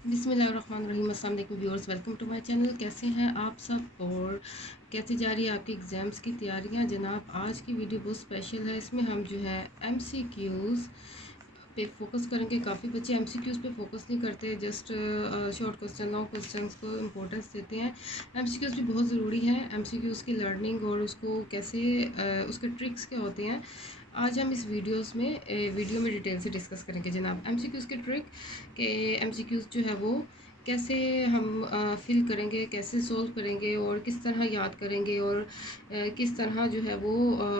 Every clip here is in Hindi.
बिस्मिल्लाहिर्रहमानिर्रहीम। अस्सलाम वालेकुम viewers, welcome to my channel. कैसे हैं आप सब और कैसे जा रही है आपकी एग्ज़ाम्स की तैयारियां। जनाब आज की वीडियो बहुत स्पेशल है। इसमें हम जो है एमसीक्यूज़ पे फोकस करेंगे। काफ़ी बच्चे एमसीक्यूज़ पे फोकस नहीं करते, just short question long questions को इम्पोर्टेंस देते हैं। एमसीक्यूज़ भी बहुत ज़रूरी है। एमसीक्यूज़ की लर्निंग और उसको कैसे उसके ट्रिक्स क्या होते हैं, आज हम इस वीडियो में डिटेल से डिस्कस करेंगे जनाब। एमसीक्यूज़ के ट्रिक के एमसीक्यूज़ जो है वो कैसे हम फिल करेंगे, कैसे सोल्व करेंगे और किस तरह याद करेंगे और किस तरह जो है वो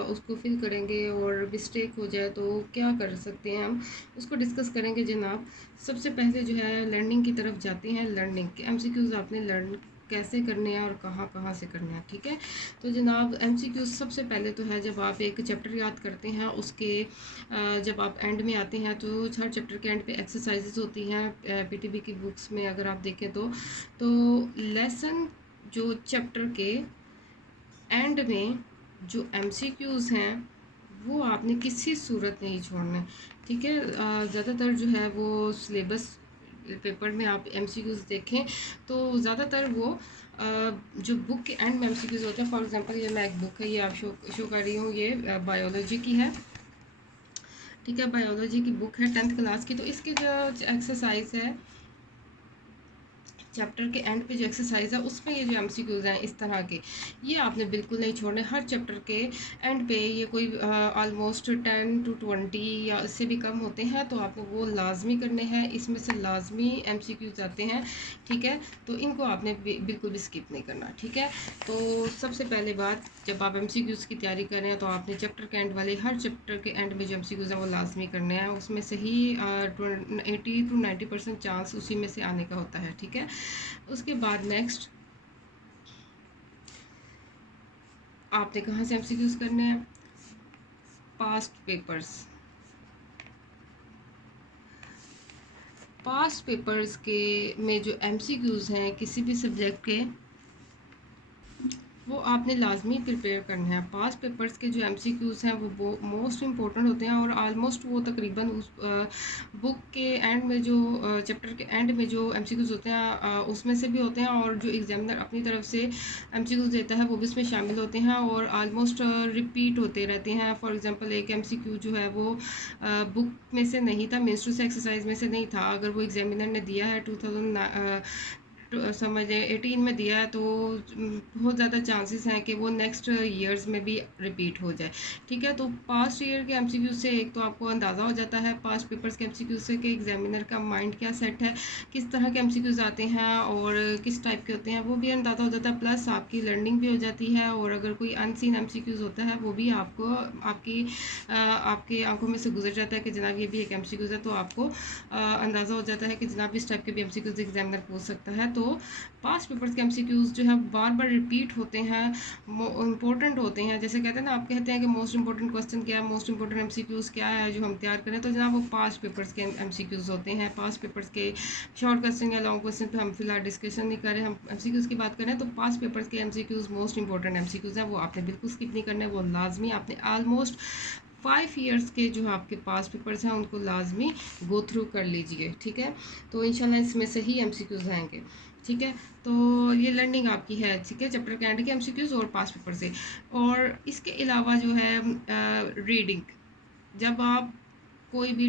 उसको फिल करेंगे और मिस्टेक हो जाए तो क्या कर सकते हैं हम, उसको डिस्कस करेंगे जनाब। सबसे पहले जो है लर्निंग की तरफ जाते हैं। लर्निंग के एमसीक्यूज़ आपने लर्न कैसे करने हैं और कहाँ कहाँ से करने हैं, ठीक है। तो जनाब एमसीक्यूज़ सबसे पहले तो है, जब आप एक चैप्टर याद करते हैं उसके जब आप एंड में आते हैं तो हर चैप्टर के एंड पे एक्सरसाइजेज होती हैं पीटीबी की बुक्स में अगर आप देखें तो लेसन जो चैप्टर के एंड में जो एमसीक्यूज़ हैं वो आपने किसी सूरत नहीं छोड़ने, ठीक है। ज़्यादातर जो है वो सिलेबस पेपर में आप एमसीक्यूज़ देखें तो ज़्यादातर वो जो बुक के एंड में एमसीक्यूज़ होते हैं। फॉर एग्जांपल ये मैं एक बुक है, ये आप शो कर रही हूँ, ये बायोलॉजी की है, ठीक है। बायोलॉजी की बुक है 10th क्लास की। तो इसके जो एक्सरसाइज है चैप्टर के एंड पे जो एक्सरसाइज है उसमें ये जो एमसीक्यूज़ हैं इस तरह के, ये आपने बिल्कुल नहीं छोड़ने। हर चैप्टर के एंड पे ये कोई ऑलमोस्ट 10 to 20 या इससे भी कम होते हैं, तो आपने वो लाजमी करने हैं। इसमें से लाजमी एमसीक्यूज़ आते हैं, ठीक है। तो इनको आपने बिल्कुल भी स्किप नहीं करना, ठीक है। तो सबसे पहले बात, जब आप एमसीक्यूज़ की तैयारी कर रहे हैं तो आपने चैप्टर के एंड वाले हर चैप्टर के एंड में जो एमसीक्यूज़ हैं वो लाजमी करने हैं। उसमें से ही 80 to 90% चांस उसी में से आने का होता है, ठीक है। उसके बाद नेक्स्ट आपने कहाँ से एमसीक्यूज़ करने हैं, पास्ट पेपर्स के में जो एमसीक्यूज़ हैं किसी भी सब्जेक्ट के, वो आपने लाजमी प्रिपेयर करना है। पास पेपर्स के जो एमसीक्यूज़ हैं वो मोस्ट इम्पोर्टेंट होते हैं और आलमोस्ट वो तकरीबन उस बुक के एंड में जो चैप्टर के एंड में जो एमसीक्यूज़ होते हैं उसमें से भी होते हैं, और जो एग्जामिनर अपनी तरफ से एमसीक्यूज़ देता है वो भी इसमें शामिल होते हैं और आलमोस्ट रिपीट होते रहते हैं। फॉर एग्जांपल एक एमसीक्यू जो है वो बुक में से नहीं था, मेंस्ट्रुअल एक्सरसाइज में से नहीं था, अगर वो एग्जामिनर ने दिया है 2000 समझ 18 में दिया है तो बहुत ज़्यादा चांसेस हैं कि वो नेक्स्ट ईयर्स में भी रिपीट हो जाए, ठीक है। तो पास्ट ईयर के एमसीक्यू से एक तो आपको अंदाज़ा हो जाता है पास्ट पेपर्स के एमसीक्यू से कि एग्जामिनर का माइंड क्या सेट है, किस तरह के एमसीक्यूज़ आते हैं और किस टाइप के होते हैं, वो भी अंदाज़ा हो जाता है। प्लस आपकी लर्निंग भी हो जाती है और अगर कोई अनसीन एमसीक्यूज़ होता है वो भी आपको आपकी आंखों में से गुजर जाता है कि जनाब ये भी एक एमसीक्यूज़ है, तो आपको अंदाज़ा हो जाता है कि जनाब इस टाइप के भी एमसीक्यूज़ एग्जामिनर पूछ सकता है। तो पास्ट पेपर्स के एमसीक्यूज़ जो है बार बार रिपीट होते हैं, इंपॉर्टेंट होते हैं। जैसे कहते हैं ना, आप कहते हैं कि मोस्ट इंपॉर्टेंट क्वेश्चन क्या है, मोस्ट इंपॉर्टेंट एमसीक्यूज़ क्या है जो हम तैयार करें, तो जनाब वो पास्ट पेपर्स के एमसीक्यूज़ होते हैं। पास्ट पेपर्स के शॉर्ट क्वेश्चन या लॉन्ग क्वेश्चन पे हम फिलहाल डिस्कशन नहीं करें, हम एमसीक्यूज़ की बात करें। तो पास्ट पेपर्स के एमसीक्यूज़ मोस्ट इंपॉर्टेंट एमसीक्यूज़ हैं, वो आपने बिल्कुल स्किप नहीं करना है, वो लाजमी आपने ऑलमोस्ट 5 ईयर्स के जो आपके पास पेपर्स हैं उनको लाजमी गो थ्रू कर लीजिए, ठीक है। तो इंशाल्लाह इसमें से ही एमसीक्यूज़ आएंगे, ठीक है। तो ये लर्निंग आपकी है, ठीक है, चैप्टर के एंड के एमसीक्यूज़ और पास्ट पेपर से। और इसके अलावा जो है रीडिंग, जब आप कोई भी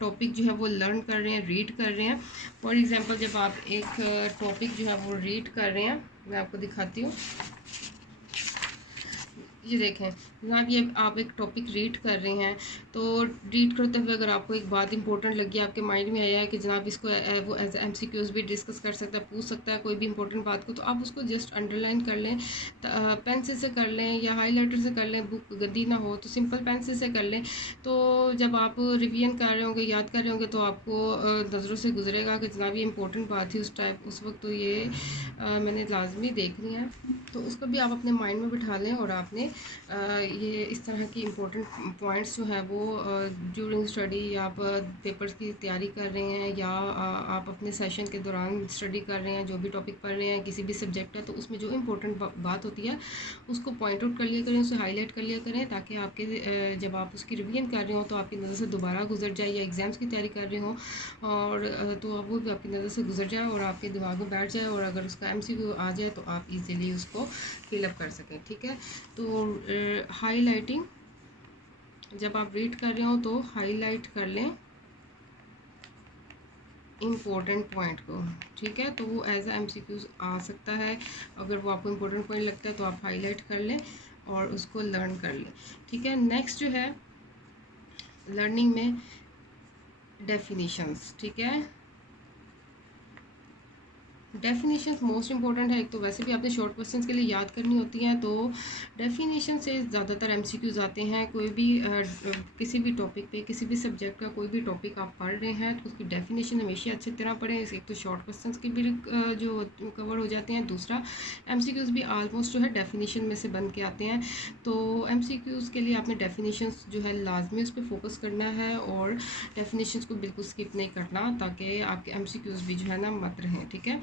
टॉपिक जो है वो लर्न कर रहे हैं, रीड कर रहे हैं, फॉर एग्जांपल जब आप एक टॉपिक जो है वो रीड कर रहे हैं, मैं आपको दिखाती हूँ, ये देखें जनाब, ये आप एक टॉपिक रीड कर रहे हैं, तो रीड करते हुए अगर आपको एक बात इंपॉर्टेंट लगी, आपके माइंड में आया है कि जनाब इसको वो एज एमसीक्यूज़ भी डिस्कस कर सकता है, पूछ सकता है कोई भी इंपॉर्टेंट बात को, तो आप उसको जस्ट अंडरलाइन कर लें, पेंसिल से कर लें या हाईलाइटर से कर लें, बुक गद्दी ना हो तो सिंपल पेंसिल से कर लें। तो जब आप रिवीजन कर रहे होंगे, याद कर रहे होंगे, तो आपको नज़रों से गुजरेगा कि जनाब ये इंपॉर्टेंट बात थी उस वक्त, तो ये मैंने लाजमी देखनी है। तो उसको भी आप अपने माइंड में बिठा लें और आपने ये इस तरह की इम्पोर्टेंट पॉइंट्स जो है वो ड्यूरिंग स्टडी या आप पेपर्स की तैयारी कर रहे हैं या आप अपने सेशन के दौरान स्टडी कर रहे हैं, जो भी टॉपिक पढ़ रहे हैं किसी भी सब्जेक्ट है, तो उसमें जो इम्पोर्टेंट बात होती है उसको पॉइंट आउट कर लिया करें, उसे हाईलाइट कर लिया करें, ताकि आपके जब आप उसकी रिवीजन कर रहे हो तो आपकी नज़र से दोबारा गुजर जाए, या एग्ज़ाम्स की तैयारी कर रहे हो और तो वो भी आपकी नज़र से गुजर जाए और आपके दिमाग में बैठ जाए, और अगर उसका MCQ आ जाए तो आप इजीली उसको फिलअप कर सकें। ठीक है, तो हाईलाइटिंग, जब आप रीड कर रहे हो तो हाईलाइट कर लें इम्पोर्टेंट पॉइंट को। ठीक है, तो वो एज ए MCQ आ सकता है, अगर वो आपको इम्पोर्टेंट पॉइंट लगता है तो आप हाईलाइट कर लें और उसको लर्न कर लें। ठीक है, नेक्स्ट जो है लर्निंग में डेफिनीशंस। ठीक है, डेफिनेशंस मोस्ट इंपॉर्टेंट है। एक तो वैसे भी आपने शॉर्ट क्वेश्चंस के लिए याद करनी होती हैं, तो डेफिनेशन से ज़्यादातर MCQs आते हैं। कोई भी किसी भी टॉपिक पे, किसी भी सब्जेक्ट का कोई भी टॉपिक आप पढ़ रहे हैं तो उसकी डेफिनेशन हमेशा अच्छी तरह पढ़ें। एक तो शॉर्ट क्वेश्चंस के भी जो कवर हो जाते हैं, दूसरा MCQs भी आलमोस्ट जो है डेफिनेशन में से बन के आते हैं। तो MCQs के लिए आपने डेफिनेशंस जो है लाजमी उस पर फोकस करना है और डेफिनेशंस को बिल्कुल स्किप नहीं करना, ताकि आपके MCQs भी जो है ना मत रहें। ठीक है,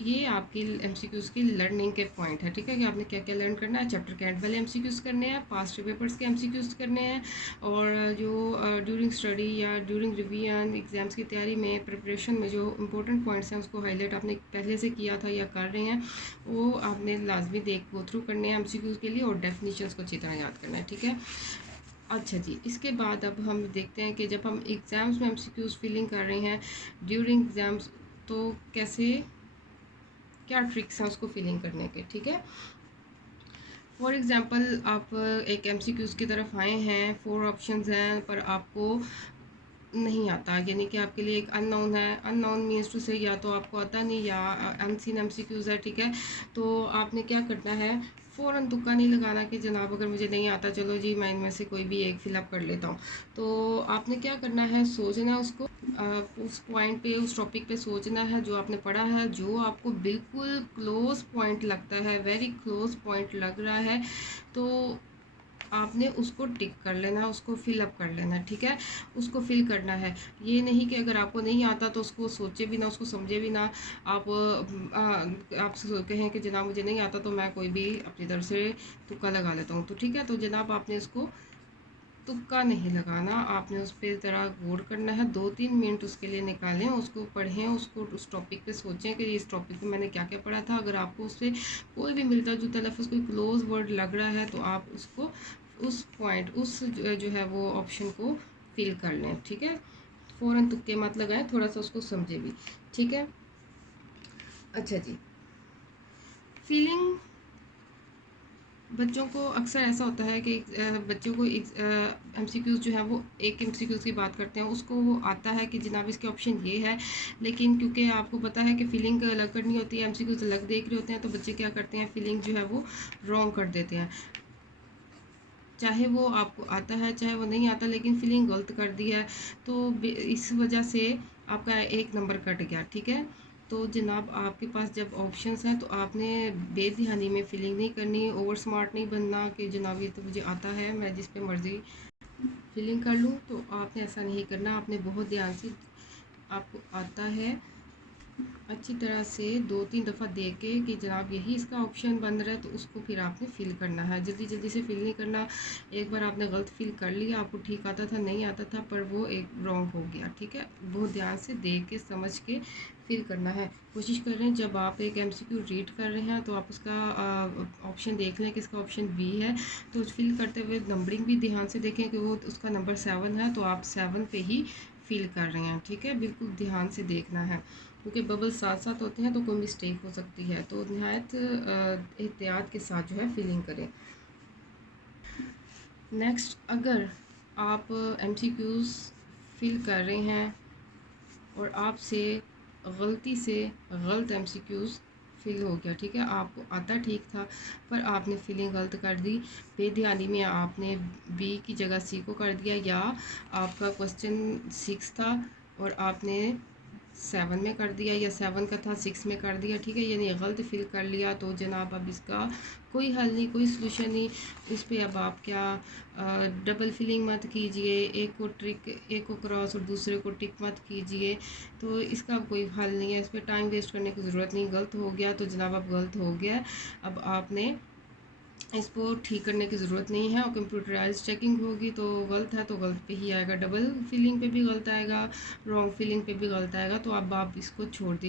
ये आपकी MCQs की लर्निंग के पॉइंट है। ठीक है, कि आपने क्या क्या लर्न करना है। चैप्टर के एंड वाले MCQs करने हैं, पास्ट पेपर्स के MCQs करने हैं, और जो ड्यूरिंग स्टडी या ड्यूरिंग रिवीजन एग्जाम्स की तैयारी में, प्रिपरेशन में जो इंपॉर्टेंट पॉइंट्स हैं उसको हाईलाइट आपने पहले से किया था या कर रहे हैं, वो आपने लाजमी गो थ्रू करने हैं MCQs के लिए, और डेफिनेशंस को अच्छी तरह याद करना है। ठीक है, अच्छा जी, इसके बाद अब हम देखते हैं कि जब हम एग्ज़ाम्स में MCQs फिलिंग कर रहे हैं ड्यूरिंग एग्ज़ाम्स, तो कैसे क्या ट्रिक्स हैं उसको फिलिंग करने के। ठीक है, फॉर एग्ज़ाम्पल आप एक MCQs की तरफ आए हैं, 4 ऑप्शंस हैं पर आपको नहीं आता, यानी कि आपके लिए एक अननोन है। अननोन मीन्स टू से या तो आपको आता नहीं या अनसीन MCQs है। ठीक है, तो आपने क्या करना है, फ़ौरन तुक्का नहीं लगाना कि जनाब अगर मुझे नहीं आता चलो जी मैं इनमें से कोई भी एक फिलअप कर लेता हूँ। तो आपने क्या करना है, सोचना उसको, उस पॉइंट पे, उस टॉपिक पे सोचना है जो आपने पढ़ा है, जो आपको बिल्कुल क्लोज पॉइंट लगता है, वेरी क्लोज पॉइंट लग रहा है, तो आपने उसको टिक कर लेना, उसको फिलअप कर लेना। ठीक है, उसको फिल करना है। ये नहीं कि अगर आपको नहीं आता तो उसको सोचे भी ना, उसको समझे भी ना, आप कहें कि जनाब मुझे नहीं आता तो मैं कोई भी अपनी तरफ से तुक्का लगा लेता हूँ। तो ठीक है, तो जनाब आपने इसको तुक्का नहीं लगाना, आपने उस पर ज़रा गौर करना है, 2-3 मिनट उसके लिए निकालें, उसको पढ़ें, उसको उस टॉपिक पे सोचें कि इस टॉपिक पे मैंने क्या क्या पढ़ा था। अगर आपको उससे कोई भी मिलता जो तलफ़्फ़ुज़ कोई क्लोज वर्ड लग रहा है तो आप उसको उस पॉइंट, उस जो है वो ऑप्शन को फिल कर लें। ठीक है, फ़ौरन तुक्के मत लगाएं, थोड़ा सा उसको समझे भी। ठीक है, अच्छा जी, फीलिंग बच्चों को अक्सर ऐसा होता है कि बच्चों को MCQs जो है वो एक MCQs की बात करते हैं, उसको वो आता है कि जनाब इसके ऑप्शन ये है, लेकिन क्योंकि आपको पता है कि फीलिंग अलग करनी होती है, MCQs अलग देख रहे होते हैं, तो बच्चे क्या करते हैं, फीलिंग जो है वो रॉन्ग कर देते हैं। चाहे वो आपको आता है चाहे वो नहीं आता, लेकिन फीलिंग गलत कर दी है, तो इस वजह से आपका एक नंबर कट गया। ठीक है, तो जनाब आपके पास जब ऑप्शंस हैं तो आपने बेध्यानी में फीलिंग नहीं करनी, ओवर स्मार्ट नहीं बनना कि जनाब ये तो मुझे आता है मैं जिस पे मर्ज़ी फीलिंग कर लूँ, तो आपने ऐसा नहीं करना। आपने बहुत ध्यान से, आपको आता है अच्छी तरह से 2-3 दफ़ा देख के कि जनाब यही इसका ऑप्शन बन रहा है, तो उसको फिर आपने फ़िल करना है। जल्दी जल्दी से फ़िल नहीं करना। एक बार आपने गलत फ़िल कर लिया, आपको ठीक आता था, नहीं आता था, पर वो एक रॉन्ग हो गया। ठीक है, बहुत ध्यान से देख के समझ के फ़िल करना है। कोशिश कर रहे हैं जब आप एक MCQ रीड कर रहे हैं तो आप उसका ऑप्शन देख लें कि इसका ऑप्शन बी है, तो फिल करते हुए नंबरिंग भी ध्यान से देखें कि वो उसका नंबर 7 है, तो आप 7 पे ही फ़िल कर रहे हैं। ठीक है, बिल्कुल ध्यान से देखना है, क्योंकि बबल्स साथ साथ होते हैं तो कोई मिस्टेक हो सकती है, तो नहायत एहतियात के साथ जो है फिलिंग करें। नेक्स्ट, अगर आप MCQs फिल कर रहे हैं और आपसे गलती से गलत MCQs फिल हो गया, ठीक है, आपको आता ठीक था पर आपने फिलिंग गलत कर दी, बेध्यानी में आपने बी की जगह सी को कर दिया, या आपका क्वेश्चन 6 था और आपने 7 में कर दिया, या 7 का था 6 में कर दिया, ठीक है, यानी गलत फिल कर लिया, तो जनाब अब इसका कोई हल नहीं, कोई सलूशन नहीं। इस पर अब आप क्या डबल फिलिंग मत कीजिए, एक को क्रॉस और दूसरे को टिक मत कीजिए, तो इसका कोई हल नहीं है। इस पर टाइम वेस्ट करने की ज़रूरत नहीं, गलत हो गया तो जनाब अब गलत हो गया। अब आपने इसको ठीक करने की ज़रूरत नहीं है, और कंप्यूटराइज चेकिंग होगी तो गलत है तो गलत पे ही आएगा, डबल फिलिंग पे भी गलत आएगा, रॉन्ग फिलिंग पे भी गलत आएगा, तो अब आप इसको छोड़ दीजिए।